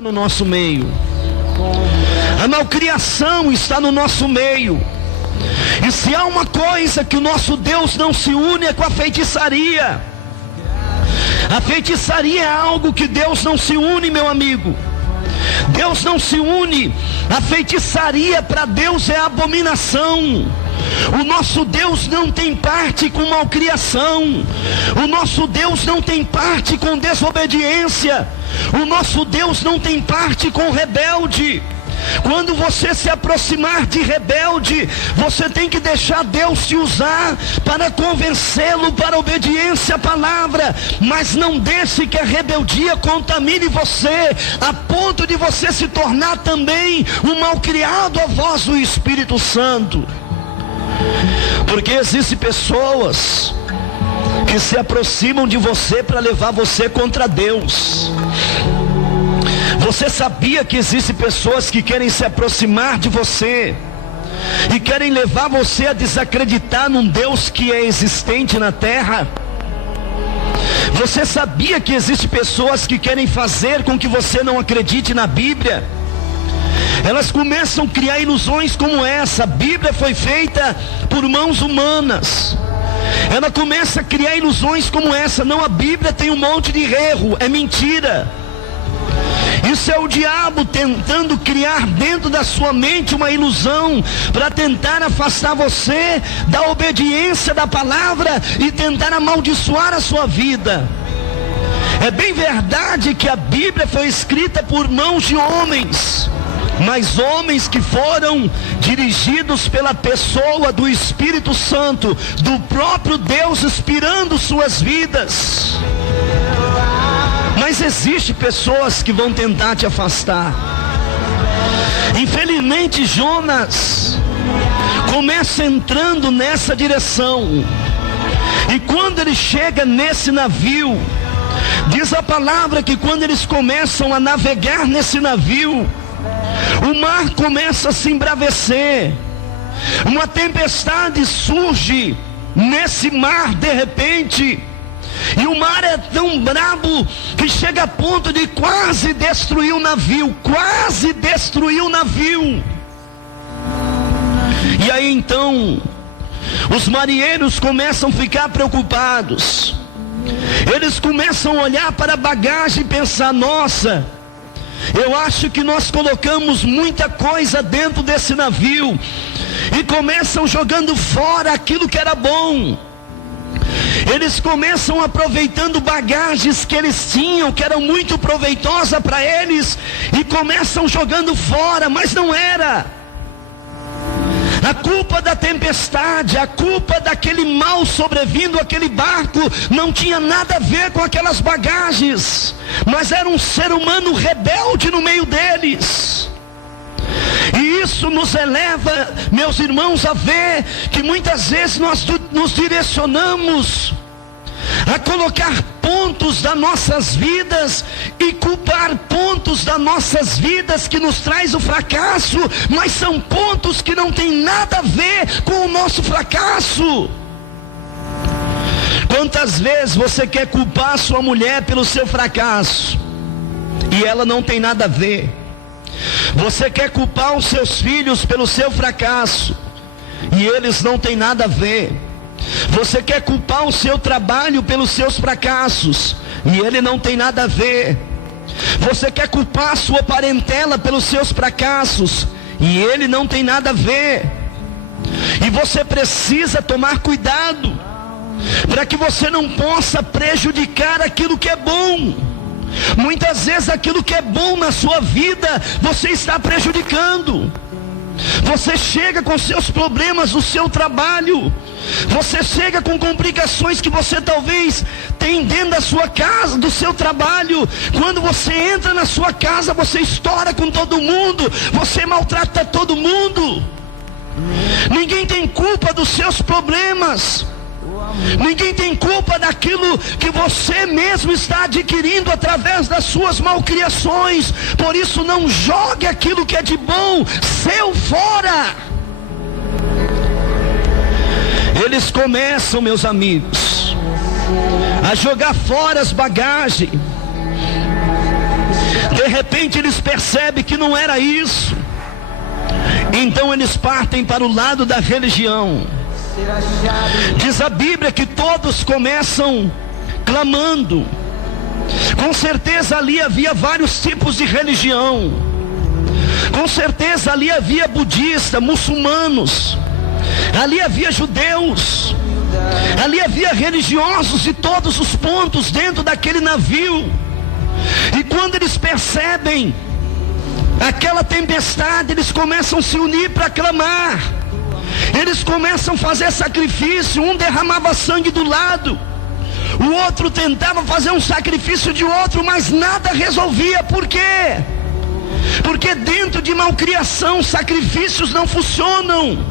no nosso meio. A malcriação está no nosso meio. E se há uma coisa que o nosso Deus não se une, é com a feitiçaria. A feitiçaria é algo que Deus não se une, meu amigo. Deus não se une. A feitiçaria para Deus é abominação. O nosso Deus não tem parte com malcriação. O nosso Deus não tem parte com desobediência. O nosso Deus não tem parte com rebelde. Quando você se aproximar de rebelde, você tem que deixar Deus te usar para convencê-lo para a obediência à palavra. Mas não deixe que a rebeldia contamine você, a ponto de você se tornar também um malcriado à voz do Espírito Santo. Porque existem pessoas que se aproximam de você para levar você contra Deus. Você sabia que existem pessoas que querem se aproximar de você e querem levar você a desacreditar num Deus que é existente na terra? Você sabia que existem pessoas que querem fazer com que você não acredite na Bíblia? Elas começam a criar ilusões como essa. A Bíblia foi feita por mãos humanas. Ela começa a criar ilusões como essa. Não, a Bíblia tem um monte de erro, é mentira. Isso é o diabo tentando criar dentro da sua mente uma ilusão para tentar afastar você da obediência da palavra e tentar amaldiçoar a sua vida. É bem verdade que a Bíblia foi escrita por mãos de homens, mas homens que foram dirigidos pela pessoa do Espírito Santo, do próprio Deus inspirando suas vidas. Mas existem pessoas que vão tentar te afastar. Infelizmente Jonas começa entrando nessa direção. E quando ele chega nesse navio, diz a palavra que quando eles começam a navegar nesse navio, o mar começa a se embravecer. Uma tempestade surge nesse mar de repente. E o mar é tão brabo que chega a ponto de quase destruir o navio. Quase destruir o navio. E aí então os marinheiros começam a ficar preocupados. Eles começam a olhar para a bagagem e pensar: nossa, eu acho que nós colocamos muita coisa dentro desse navio. E começam jogando fora aquilo que era bom. Eles começam aproveitando bagagens que eles tinham, que eram muito proveitosas para eles, e começam jogando fora, mas não era. A culpa da tempestade, a culpa daquele mal sobrevindo àquele barco, não tinha nada a ver com aquelas bagagens, mas era um ser humano rebelde no meio deles. E isso nos eleva, meus irmãos, a ver que muitas vezes nós nos direcionamos a colocar pontos das nossas vidas e culpar pontos das nossas vidas que nos traz o fracasso, mas são pontos que não tem nada a ver com o nosso fracasso. Quantas vezes você quer culpar sua mulher pelo seu fracasso e ela não tem nada a ver? Você quer culpar os seus filhos pelo seu fracasso e eles não têm nada a ver. Você quer culpar o seu trabalho pelos seus fracassos e ele não tem nada a ver. Você quer culpar a sua parentela pelos seus fracassos e ele não tem nada a ver. E você precisa tomar cuidado para que você não possa prejudicar aquilo que é bom. Muitas vezes aquilo que é bom na sua vida, você está prejudicando. Você chega com seus problemas no seu trabalho, você chega com complicações que você talvez tem dentro da sua casa, do seu trabalho. Quando você entra na sua casa, você estoura com todo mundo, você maltrata todo mundo. Ninguém tem culpa dos seus problemas. Ninguém tem culpa daquilo que você mesmo está adquirindo através das suas malcriações. Por isso não jogue aquilo que é de bom seu fora. Eles começam, meus amigos, a jogar fora as bagagens. De De repente eles percebem que não era isso. Então eles partem para o lado da religião. Diz a Bíblia que todos começam clamando. Com certeza ali havia vários tipos de religião. Com certeza ali havia budistas, muçulmanos. Ali havia judeus. Ali havia religiosos de todos os pontos dentro daquele navio. E quando eles percebem aquela tempestade, eles começam a se unir para clamar. Eles começam a fazer sacrifício. Um derramava sangue do lado, o outro tentava fazer um sacrifício de outro, mas nada resolvia. Por quê? Porque dentro de malcriação, sacrifícios não funcionam.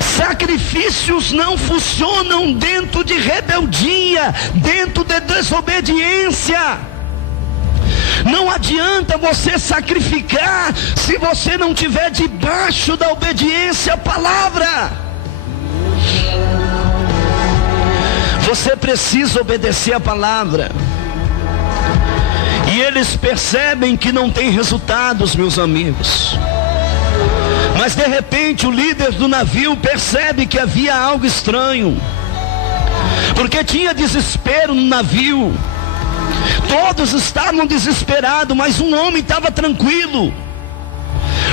Sacrifícios não funcionam dentro de rebeldia, dentro de desobediência. Não adianta você sacrificar se você não estiver debaixo da obediência à palavra. Você precisa obedecer a palavra. E eles percebem que não tem resultados, meus amigos. Mas de repente o líder do navio percebe que havia algo estranho. Porque tinha desespero no navio. Todos estavam desesperados, mas um homem estava tranquilo.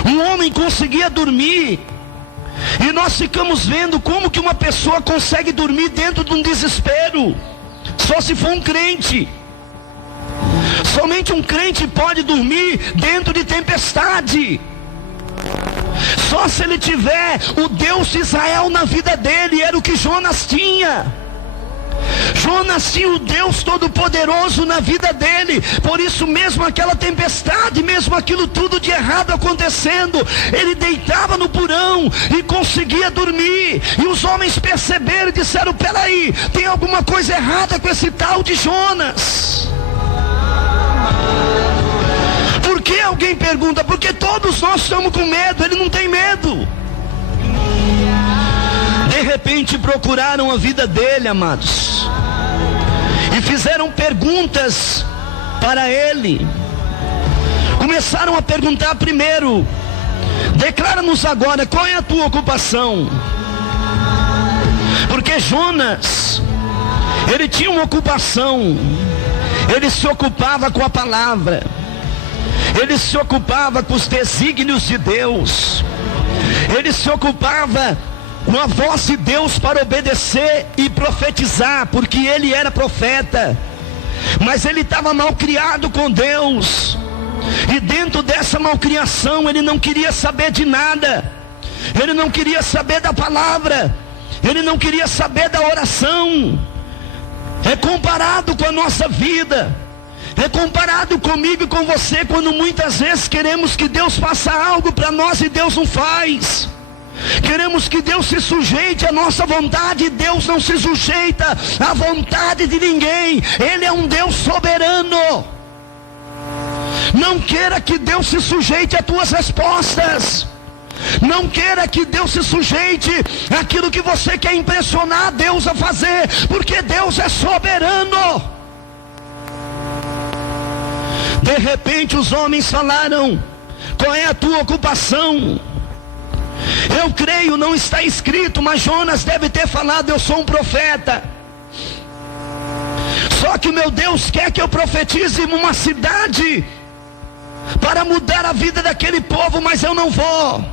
Um homem conseguia dormir. E nós ficamos vendo como que uma pessoa consegue dormir dentro de um desespero. Só se for um crente. Somente um crente pode dormir dentro de tempestade. Só se ele tiver o Deus de Israel na vida dele. Era o que Jonas tinha. Jonas tinha o Deus Todo-Poderoso na vida dele. Por isso mesmo aquela tempestade, mesmo aquilo tudo de errado acontecendo, ele deitava no porão e conseguia dormir. E os homens perceberam e disseram: peraí, tem alguma coisa errada com esse tal de Jonas. Por que? Alguém pergunta. Porque todos nós estamos com medo. Ele não tem medo. De repente procuraram a vida dele, amados, e fizeram perguntas para ele. Começaram a perguntar primeiro: declara-nos agora, qual é a tua ocupação? Porque Jonas, ele tinha uma ocupação. Ele se ocupava com a palavra. Ele se ocupava com os desígnios de Deus. Ele se ocupava com a voz de Deus para obedecer e profetizar, porque ele era profeta. Mas ele estava malcriado com Deus. E dentro dessa malcriação ele não queria saber de nada. Ele não queria saber da palavra. Ele não queria saber da oração. É comparado com a nossa vida. É comparado comigo e com você, quando muitas vezes queremos que Deus faça algo para nós e Deus não faz. Queremos que Deus se sujeite à nossa vontade, e Deus não se sujeita à vontade de ninguém. Ele é um Deus soberano. Não queira que Deus se sujeite às tuas respostas. Não queira que Deus se sujeite àquilo que você quer impressionar Deus a fazer, porque Deus é soberano. De repente os homens falaram: qual é a tua ocupação? Eu creio, não está escrito, mas Jonas deve ter falado: eu sou um profeta. Só que o meu Deus quer que eu profetize em uma cidade para mudar a vida daquele povo, mas eu não vou.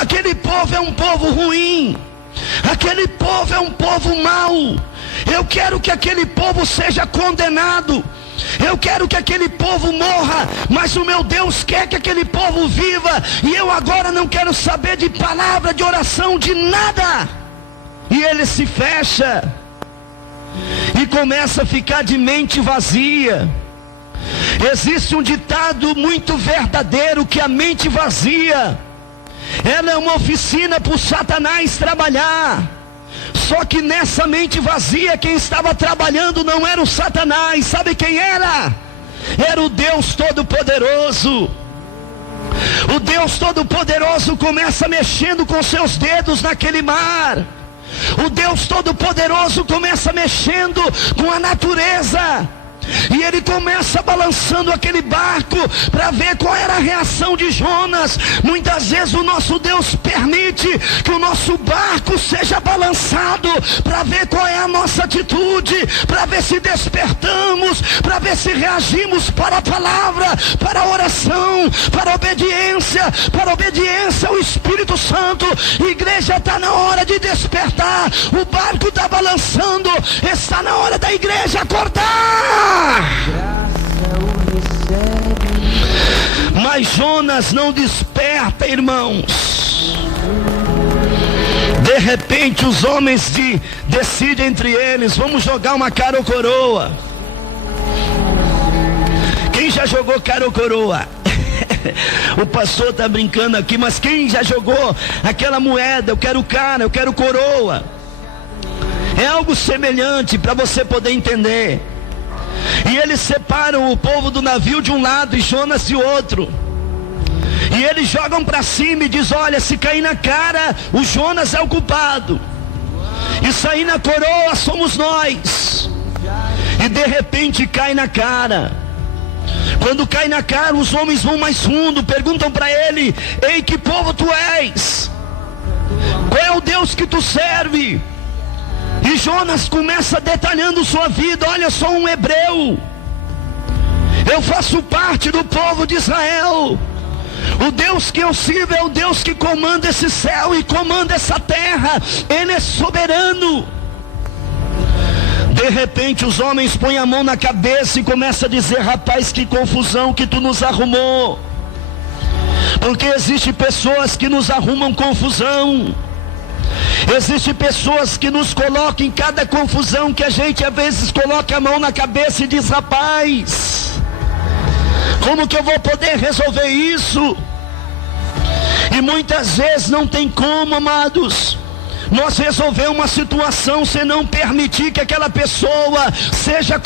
Aquele povo é um povo ruim. Aquele povo é um povo mau. Eu quero que aquele povo seja condenado. Eu quero que aquele povo morra, mas o meu Deus quer que aquele povo viva. E eu agora não quero saber de palavra, de oração, de nada. E ele se fecha e começa a ficar de mente vazia. Existe um ditado muito verdadeiro, que a mente vazia, ela é uma oficina para o Satanás trabalhar. Só que nessa mente vazia, quem estava trabalhando não era o Satanás. Sabe quem era? Era o Deus Todo-Poderoso. O Deus Todo-Poderoso começa mexendo com seus dedos naquele mar. O Deus Todo-Poderoso começa mexendo com a natureza. E ele começa balançando aquele barco para ver qual era a reação de Jonas. Muitas vezes o nosso Deus permite que o nosso barco seja balançado para ver qual é a nossa atitude, para ver se despertamos, para ver se reagimos para a palavra, para a oração, para a obediência ao Espírito Santo. Igreja, está na hora de despertar. O barco está balançando, está na hora da igreja acordar. Mas Jonas não desperta, irmãos. De repente os homens decidem entre eles: vamos jogar uma cara ou coroa. Quem já jogou cara ou coroa? O pastor está brincando aqui, mas quem já jogou aquela moeda? Eu quero cara, eu quero coroa. É algo semelhante para você poder entender. E eles separam o povo do navio de um lado e Jonas de outro. E eles jogam para cima e diz: olha, se cair na cara, o Jonas é o culpado, e sair na coroa somos nós. E de repente cai na cara. Quando cai na cara, os homens vão mais fundo, perguntam para ele: ei, que povo tu és? Qual é o Deus que tu serve? E Jonas começa detalhando sua vida: olha, eu sou um hebreu, eu faço parte do povo de Israel. O Deus que eu sirvo é o Deus que comanda esse céu e comanda essa terra. Ele é soberano. De repente os homens põem a mão na cabeça e começam a dizer: rapaz, que confusão que tu nos arrumou. Porque existem pessoas que nos arrumam confusão. Existem pessoas que nos colocam em cada confusão, que a gente às vezes coloca a mão na cabeça e diz: rapaz, como que eu vou poder resolver isso? E muitas vezes não tem como, amados, nós resolver uma situação sem não permitir que aquela pessoa seja